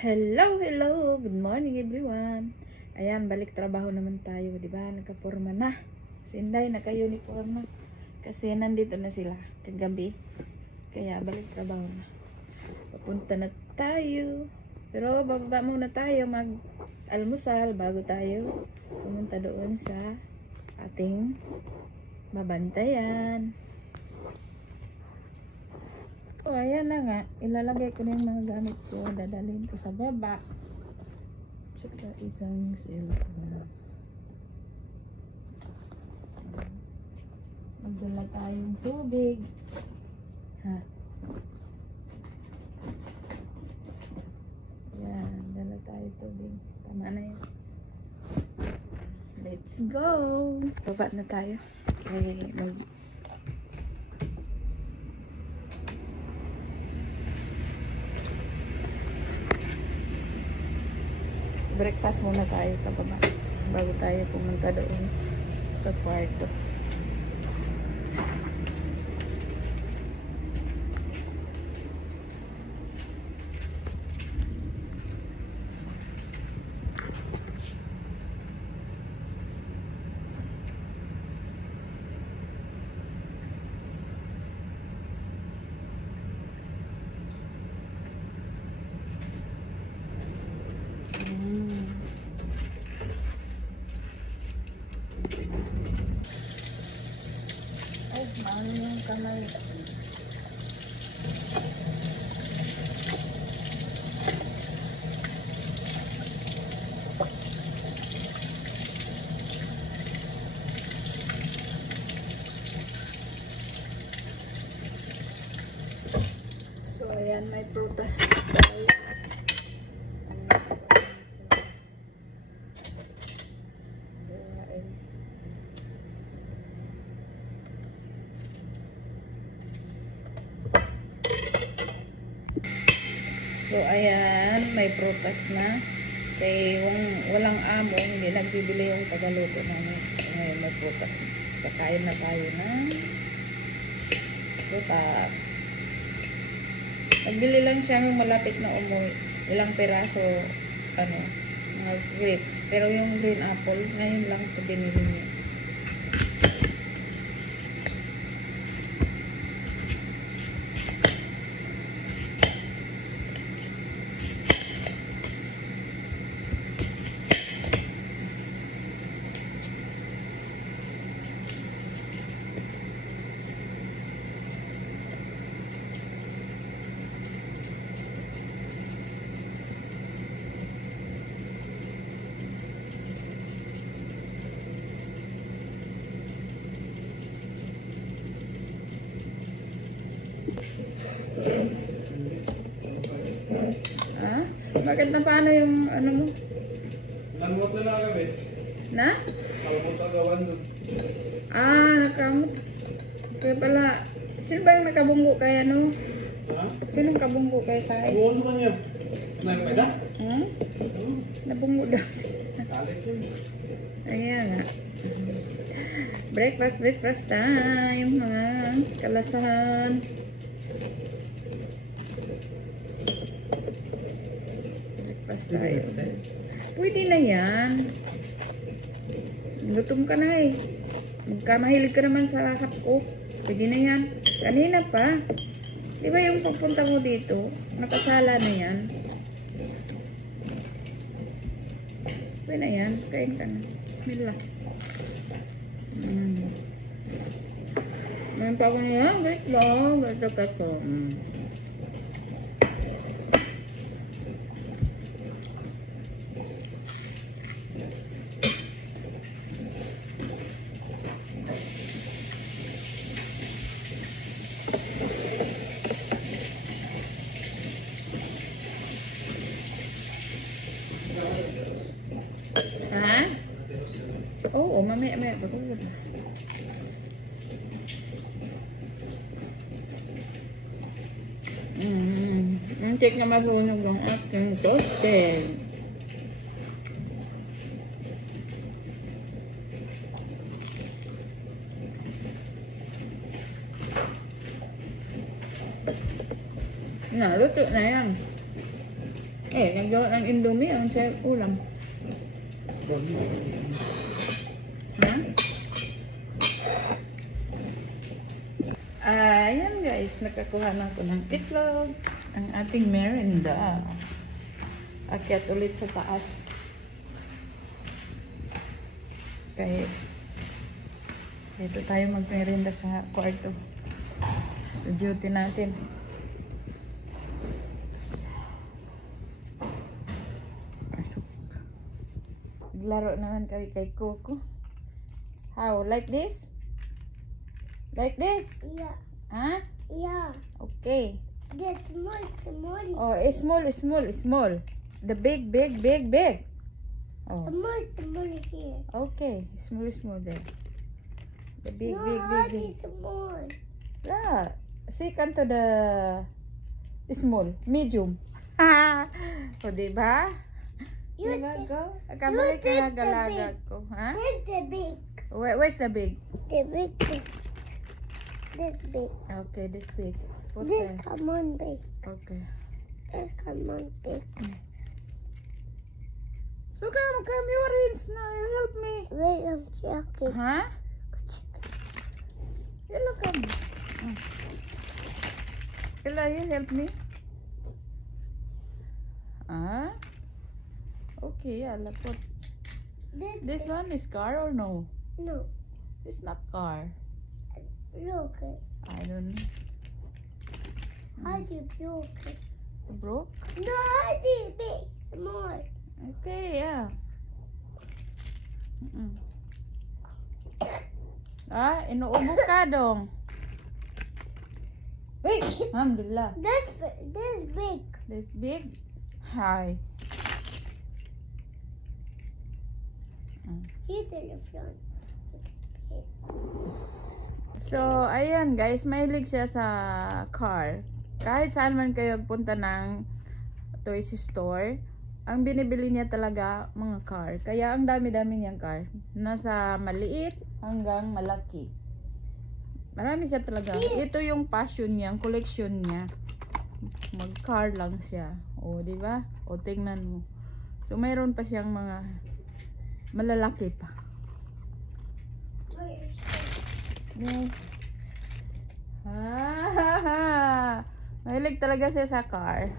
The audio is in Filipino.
Hello, hello! Good morning everyone! Ayan, balik trabaho naman tayo, di ba? Nagka-forma na. Si Inday, naka-uniform na. Kasi nandito na sila kagabi. Kaya balik trabaho na. Papunta na tayo. Pero bababa muna tayo mag-almusal bago tayo pumunta doon sa ating babantayan. So, ayan na nga. Ilalagay ko na yung mga gamit ko. Dadalhin ko sa baba. Saka isang cellphone. Magdala tayong tubig. Ha? Ayan. Dala tayo tubig. Tama na yun. Let's go! Baba na tayo. Okay, breakfast muna tayo sa baba bago tayo pumunta doon sa kwarto. Ay, mahal yung kamay. So, ayan, may prutas tayo. So, ayan, may prutas na. Kaya walang amo, hindi nagbibili yung tagaluto namin. Ngayon, may prutas na. Kakain na tayo ng prutas. Nagbili lang siya ng malapit na umuwi. Ilang peraso, mga grapes. Pero yung green apple, ngayon lang ito binili niya. Ah? Bakit na paano yung ano mo? Lamot na lang kami. Na? Kalabot sa gawan doon. Ah, nakamot. Kaya pala, sino ba yung nakabunggo kay ano? Ha? Sino nakabunggo kay Kai? Buwan naman niya. Ano pa ida? Hmm? Nabunggo daw siya. Kalit yun. Ayan nga. Breakfast time, mga kalasahan. Breakfast tayo. Pwede na yan. Gutom ka na eh. Magkamahilig ka naman sa hapko. Pwede na yan. Kanina pa. Di ba yung pagpunta mo dito, nakasala na yan? Pwede na yan. Kain ka na. Bismillah. Mayroon pa ako niya. Wait lang. Wait lang ito. Ha? Oo, mamaya. Patulog na. Check na masunog yung aking toasted. Na, luto na yan. nagawa ng Indomie ang sa ulam. Ha? Ayan guys, nakakuha na ako ng itlog. Ang ating merienda. Akyat ulit sa taas. Kaya dito tayo magmerienda sa kwarto. Sa duty natin. Pasok. Naglaro naman kami kay Coco. How? Like this? Like this? Yeah. Huh? Yeah. Okay. The small. Oh, small. The big. Oh. Small here. Okay. Small there. The big. It's small. Yeah. Second to the small. Medium. O, diba? You Diba, take- go? Kabalik take ka the galaga big. ko. Ha? Take the big. Where's the big? The big. This big. Okay, this big. Put This there. come on big. Okay. This come on big. So come, you rinse now. You help me. Wait, I'm checking. Huh? Hello, come. Hello, you help me. Ah? Okay, I'll put. This one is car or no? No. It's not car. Look it. I don't know. How do you look it? Broke? No, how do you big? Small. Okay, yeah. Inuubo ka dong. Wait, alhamdulillah. This big. This big. Hi. Here's the front. So, ayan guys, mahilig siya sa car. Kahit saan man kayo punta ng toys store, ang binibili niya talaga mga car. Kaya ang dami-dami niyang car. Nasa maliit hanggang malaki. Marami siya talaga. Ito yung passion niya, ang collection niya. Mag-car lang siya. O, di ba? O, tingnan mo. So, mayroon pa siyang mga malalaki pa. Yes. Mahilig talaga siya sa car.